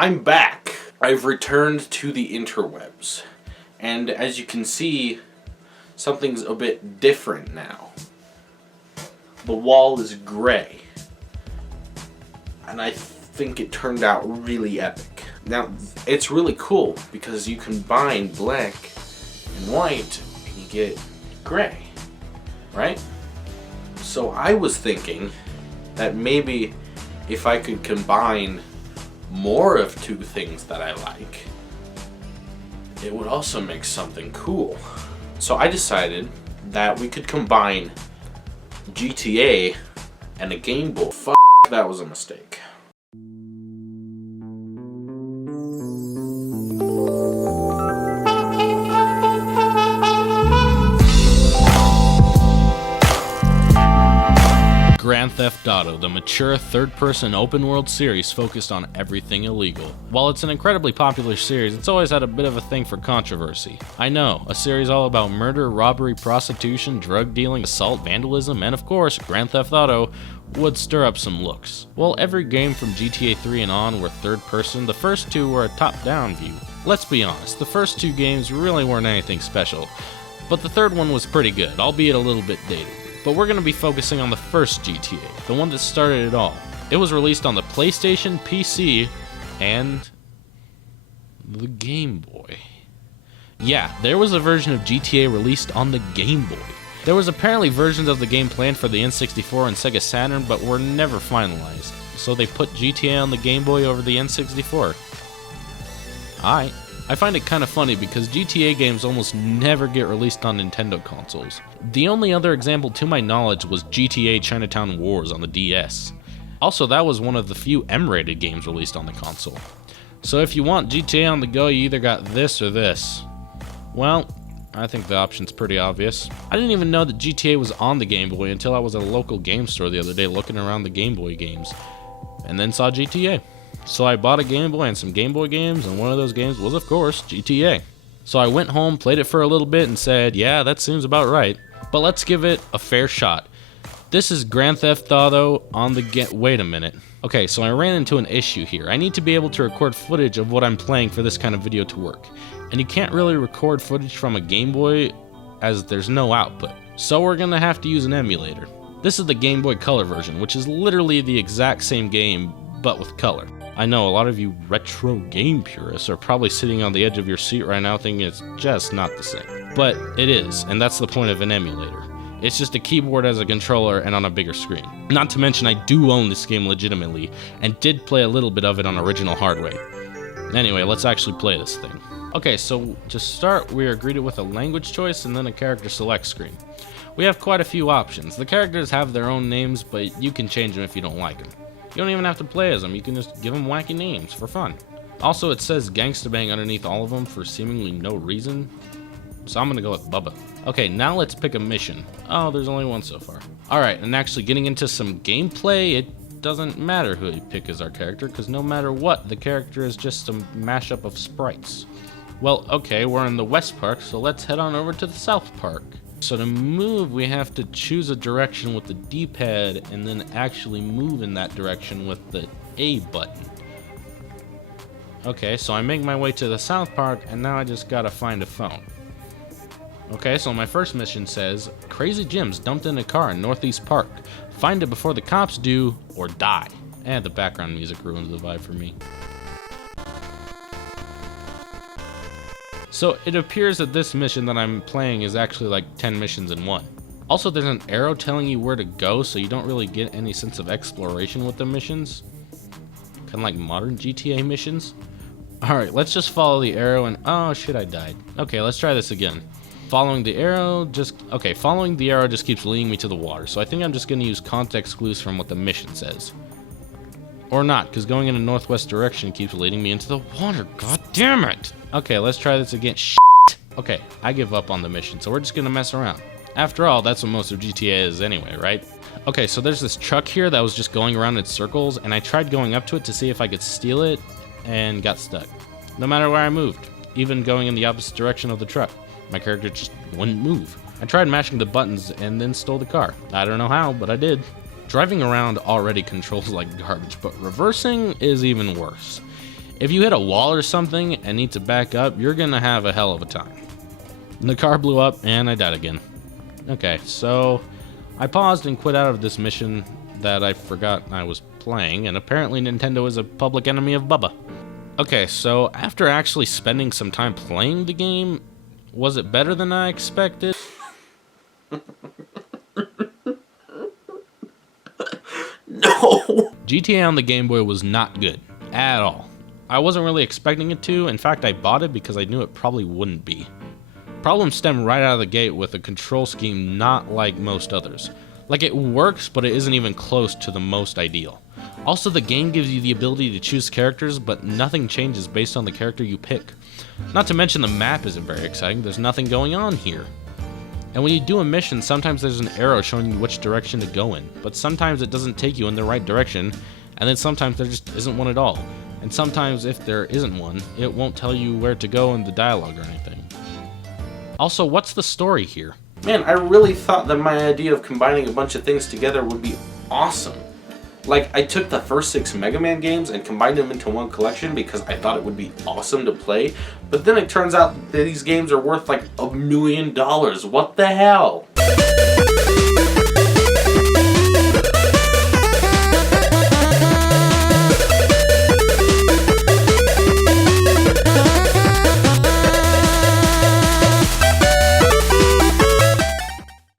I'm back. I've returned to the interwebs. And as you can see, something's a bit different now. The wall is gray. And I think it turned out really epic. Now, it's really cool because you combine black and white and you get gray, right? So I was thinking that maybe if I could combine more of two things that I like, it would also make something cool. So I decided that we could combine GTA and a Game Boy. That was a mistake. Grand Theft Auto, the mature third-person open-world series focused on everything illegal. While it's an incredibly popular series, it's always had a bit of a thing for controversy. I know, a series all about murder, robbery, prostitution, drug dealing, assault, vandalism, and of course, Grand Theft Auto would stir up some looks. While every game from GTA 3 and on were third-person, the first two were a top-down view. Let's be honest, the first two games really weren't anything special, but the third one was pretty good, albeit a little bit dated. But we're going to be focusing on the first GTA, the one that started it all. It was released on the PlayStation, PC, and the Game Boy. Yeah, there was a version of GTA released on the Game Boy. There was apparently versions of the game planned for the N64 and Sega Saturn, but were never finalized. So they put GTA on the Game Boy over the N64. Alright. I find it kind of funny because GTA games almost never get released on Nintendo consoles. The only other example to my knowledge was GTA Chinatown Wars on the DS. Also, that was one of the few M-rated games released on the console. So if you want GTA on the go, you either got this or this. Well, I think the option's pretty obvious. I didn't even know that GTA was on the Game Boy until I was at a local game store the other day looking around the Game Boy games, and then saw GTA. So I bought a Game Boy and some Game Boy games, and one of those games was, of course, GTA. So I went home, played it for a little bit, and said, yeah, that seems about right. But let's give it a fair shot. This is Grand Theft Auto on the wait a minute. Okay, so I ran into an issue here. I need to be able to record footage of what I'm playing for this kind of video to work. And you can't really record footage from a Game Boy as there's no output. So we're gonna have to use an emulator. This is the Game Boy Color version, which is literally the exact same game, but with color. I know a lot of you retro game purists are probably sitting on the edge of your seat right now thinking it's just not the same. But it is, and that's the point of an emulator. It's just a keyboard as a controller and on a bigger screen. Not to mention I do own this game legitimately, and did play a little bit of it on original hardware. Anyway, let's actually play this thing. Okay, so to start, we are greeted with a language choice and then a character select screen. We have quite a few options. The characters have their own names, but you can change them if you don't like them. You don't even have to play as them, you can just give them wacky names for fun. Also, it says Gangsta Bang underneath all of them for seemingly no reason, so I'm gonna go with Bubba. Okay, now let's pick a mission. Oh, there's only one so far. Alright, and actually getting into some gameplay, it doesn't matter who you pick as our character, because no matter what, the character is just a mashup of sprites. Well, okay, we're in the West Park, so let's head on over to the South Park. So to move, we have to choose a direction with the D-pad and then actually move in that direction with the A button. Okay, so I make my way to the South Park and now I just gotta find a phone. Okay, so my first mission says, Crazy Jim's dumped in a car in Northeast Park. Find it before the cops do or die. And the background music ruins the vibe for me. So it appears that this mission that I'm playing is actually like 10 missions in one. Also, there's an arrow telling you where to go, so you don't really get any sense of exploration with the missions. Kind of like modern GTA missions. Alright, let's just follow the arrow and... oh shit, I died. Okay, let's try this again. Following the arrow just keeps leading me to the water, so I think I'm just going to use context clues from what the mission says. Or not, because going in a northwest direction keeps leading me into the water. God damn it! Okay, let's try this again. Shit! Okay, I give up on the mission, so we're just gonna mess around. After all, that's what most of GTA is anyway, right? Okay, so there's this truck here that was just going around in circles, and I tried going up to it to see if I could steal it, and got stuck. No matter where I moved, even going in the opposite direction of the truck, my character just wouldn't move. I tried mashing the buttons and then stole the car. I don't know how, but I did. Driving around already controls like garbage, but reversing is even worse. If you hit a wall or something and need to back up, you're gonna have a hell of a time. The car blew up and I died again. Okay, so I paused and quit out of this mission that I forgot I was playing, and apparently Nintendo is a public enemy of Bubba. Okay, so after actually spending some time playing the game, was it better than I expected? No! GTA on the Game Boy was not good, at all. I wasn't really expecting it to. In fact, I bought it because I knew it probably wouldn't be. Problems stem right out of the gate with a control scheme not like most others. Like, it works, but it isn't even close to the most ideal. Also, the game gives you the ability to choose characters, but nothing changes based on the character you pick. Not to mention the map isn't very exciting, there's nothing going on here. And when you do a mission, sometimes there's an arrow showing you which direction to go in, but sometimes it doesn't take you in the right direction, and then sometimes there just isn't one at all. And sometimes, if there isn't one, it won't tell you where to go in the dialogue or anything. Also, what's the story here? Man, I really thought that my idea of combining a bunch of things together would be awesome. Like, I took the first 6 Mega Man games and combined them into one collection because I thought it would be awesome to play, but then it turns out that these games are worth like $1 million. What the hell?